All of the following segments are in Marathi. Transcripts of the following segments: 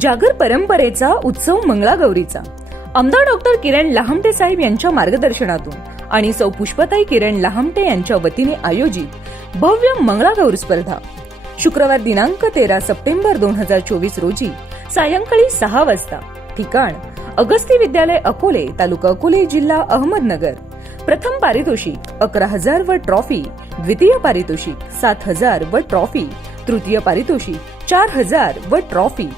जागर परंपरेचा उत्सव मंगळागौरीचा आमदार डॉक्टर किरण लहामटे साहेब यांच्या मार्गदर्शनातून आणि सौ पुष्पताई किरण लहामटे यांच्या वतीने आयोजित भव्य मंगळागौर स्पर्धा. शुक्रवार दिनांक तेरा सप्टेंबर दोन हजार चोवीस रोजी सायंकाळी सहा वाजता ठिकाण अगस्ती विद्यालय अकोले तालुका अकोले जिल्हा अहमदनगर. प्रथम पारितोषिक अकरा हजार व ट्रॉफी द्वितीय पारितोषिक सात हजार व ट्रॉफी तृतीय पारितोषिक चार हजार व ट्रॉफी.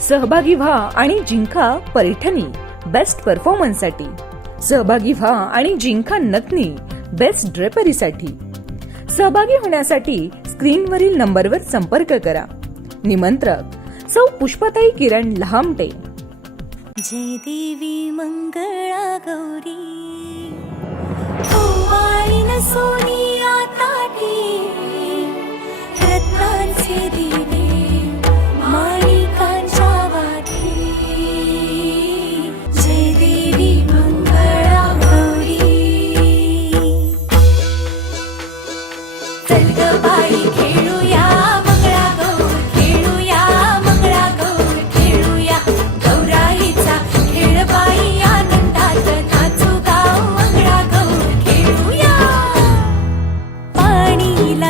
सहभागी व्हा आणि जिंका पैठणी. बेस्ट परफॉर्मन्ससाठी सहभागी व्हा आणि जिंका नथनी. बेस्ट ड्रेपरीसाठी सहभागी होण्यासाठी स्क्रीनवरील नंबरवर संपर्क करा. निमंत्रक सौ पुष्पताई किरण लहामटे. जय देवी मंगळा गौरी. ओवाळीन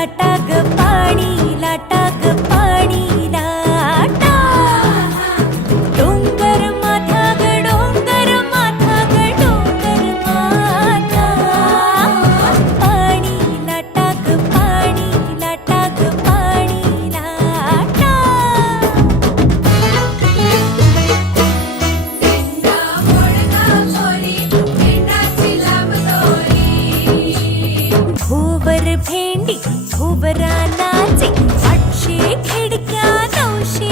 ಕಟ್ಟ थेंडी खोबरा नाचे आठशे खिडक्या नऊशे